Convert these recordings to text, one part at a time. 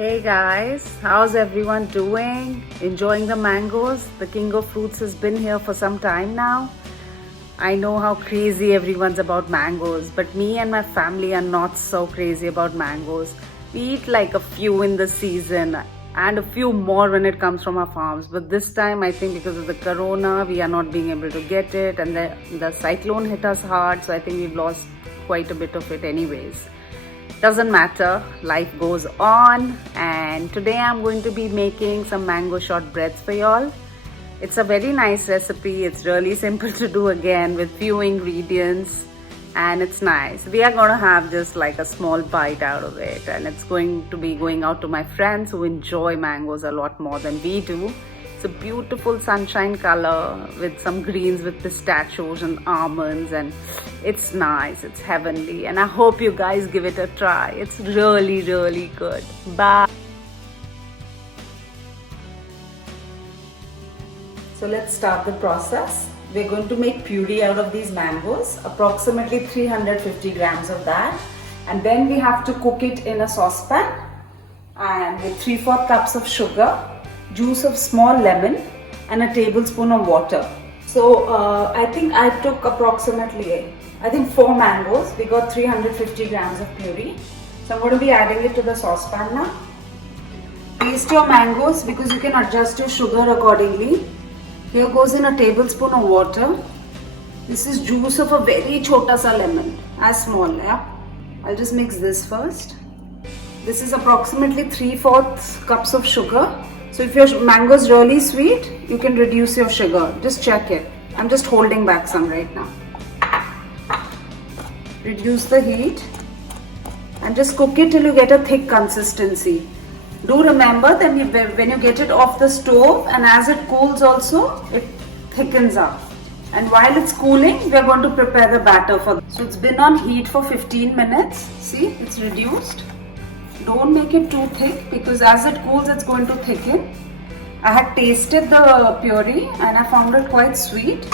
Hey guys, how's everyone doing? Enjoying the mangoes? The king of fruits has been here for some time now. I know how crazy everyone's about mangoes, but me and my family are not so crazy about mangoes. We eat like a few in the season and a few more when it comes from our farms. But this time, I think because of the corona, we are not being able to get it, and the cyclone hit us hard, so I think we've lost quite a bit of it anyways. Doesn't matter, life goes on, and today I'm going to be making some mango shortbreads for y'all. It's a very nice recipe. It's really simple to do again with few ingredients, and it's nice. We are going to have just like a small bite out of it, and it's going to be going out to my friends who enjoy mangoes a lot more than we do. It's a beautiful sunshine color with some greens with pistachios and almonds, and it's nice, it's heavenly, and I hope you guys give it a try. It's really good. Bye. So let's start the process. We're going to make puree out of these mangoes, approximately 350 grams of that, and then we have to cook it in a saucepan and with 3/4 cups of sugar, juice of small lemon, and a tablespoon of water. So I think I took approximately 4 mangoes. We got 350 grams of puree. So I'm going to be adding it to the saucepan now. Taste your mangoes because you can adjust your sugar accordingly. Here goes in a tablespoon of water. This is juice of a very chota sa lemon, as small, yeah. I'll just mix this first. This is approximately 3/4 cups of sugar. So if your mango is really sweet, you can reduce your sugar. Just check it. I'm just holding back some right now. Reduce the heat and just cook it till you get a thick consistency. Do remember that when you get it off the stove and as it cools also, it thickens up. And while it's cooling, we are going to prepare the batter for this. So it's been on heat for 15 minutes. See, it's reduced. Don't make it too thick because as it cools, it's going to thicken. I had tasted the puree and I found it quite sweet.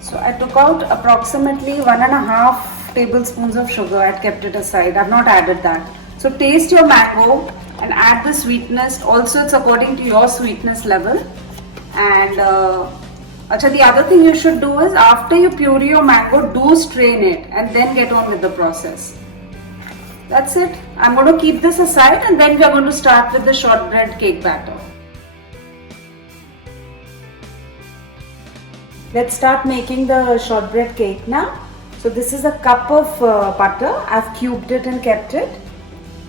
So I took out approximately 1.5 tablespoons of sugar. I had kept it aside. I've not added that. So taste your mango and add the sweetness. Also, it's according to your sweetness level. And the other thing you should do is after you puree your mango, do strain it and then get on with the process. That's it. I'm going to keep this aside and then we are going to start with the shortbread cake batter. Let's start making the shortbread cake now. So this is a cup of butter. I've cubed it and kept it.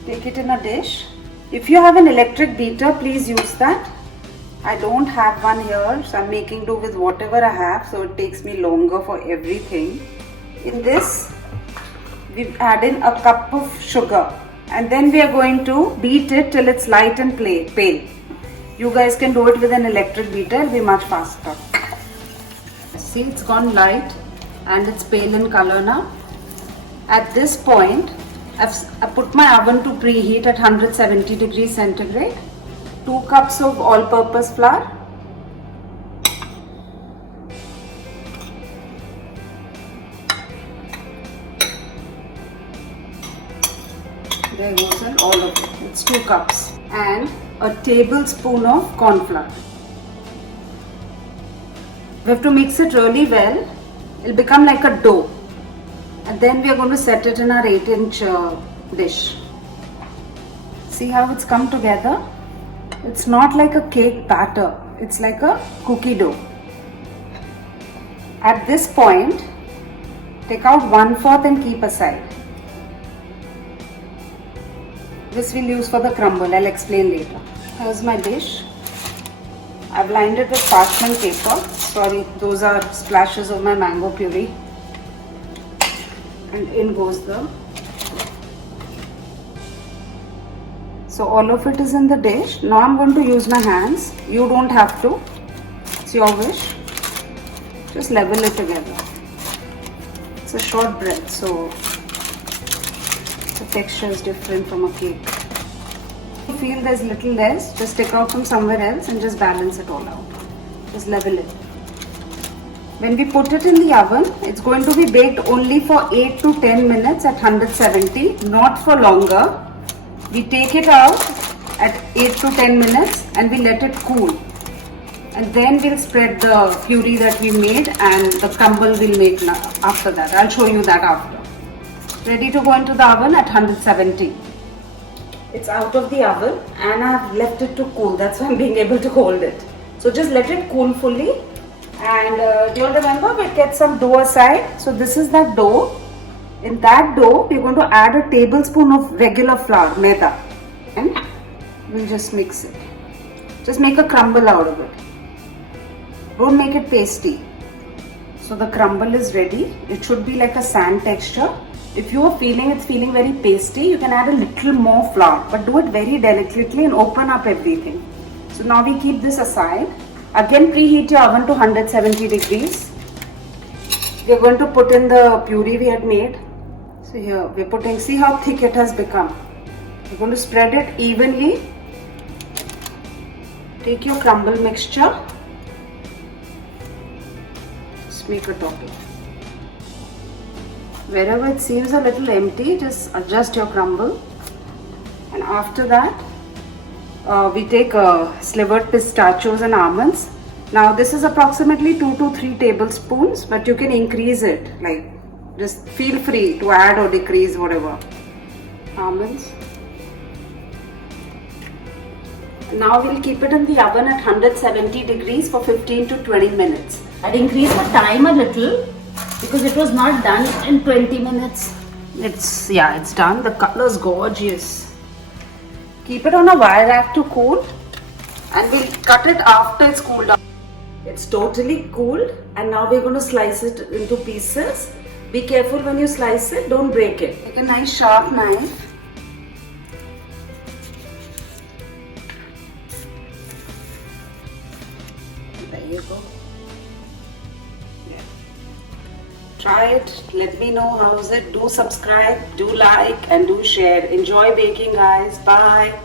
Take it in a dish. If you have an electric beater, please use that. I don't have one here, so I'm making do with whatever I have, so it takes me longer for everything. In this, we add in a cup of sugar and then we are going to beat it till it's light and pale. You guys can do it with an electric beater, it'll be much faster. See, it's gone light and it's pale in color now. At this point, I put my oven to preheat at 170 degrees centigrade. 2 cups of all-purpose flour. There goes all of it. It's 2 cups. And a tablespoon of corn flour. We have to mix it really well. It'll become like a dough. And then we are going to set it in our 8-inch dish. See how it's come together? It's not like a cake batter. It's like a cookie dough. At this point, take out 1/4 and keep aside. This we'll use for the crumble. I'll explain later. Here's my dish. I've lined it with parchment paper. Sorry, those are splashes of my mango puree. And in goes the. So all of it is in the dish. Now I'm going to use my hands. You don't have to. It's your wish. Just level it together. It's a shortbread, so the texture is different from a cake. If you feel there's little less, just take out from somewhere else and just balance it all out. Just level it. When we put it in the oven, it's going to be baked only for 8 to 10 minutes at 170, not for longer. We take it out at 8 to 10 minutes and we let it cool. And then we'll spread the puree that we made and the crumble we'll make after that. I'll show you that after. Ready to go into the oven at 170. It's out of the oven and I've left it to cool. That's why I'm being able to hold it. So just let it cool fully. And do you remember we'll get some dough aside. So this is that dough. In that dough, we're going to add a tablespoon of regular flour, maida. And we'll just mix it. Just make a crumble out of it. Don't make it pasty. So the crumble is ready. It should be like a sand texture. If you are feeling it's feeling very pasty, you can add a little more flour, but do it very delicately and open up everything. So now we keep this aside. Again, preheat your oven to 170 degrees. We are going to put in the puree we had made. So here we're putting, see how thick it has become. We're going to spread it evenly. Take your crumble mixture. Just make a topping. Wherever it seems a little empty, just adjust your crumble. And after that, we take slivered pistachios and almonds. Now this is approximately 2 to 3 tablespoons, but you can increase it. Like, just feel free to add or decrease whatever. Almonds. Now we'll keep it in the oven at 170 degrees for 15 to 20 minutes. I'd increase the time a little because it was not done in 20 minutes. It's done. The color is gorgeous. Keep it on a wire rack to cool and we'll cut it after it's cooled down. It's totally cooled and now we're going to slice it into pieces. Be careful when you slice it, don't break it. Take a nice sharp knife. There you go. Try it, let me know how's it. Do subscribe, do like and do share. Enjoy baking, guys. Bye.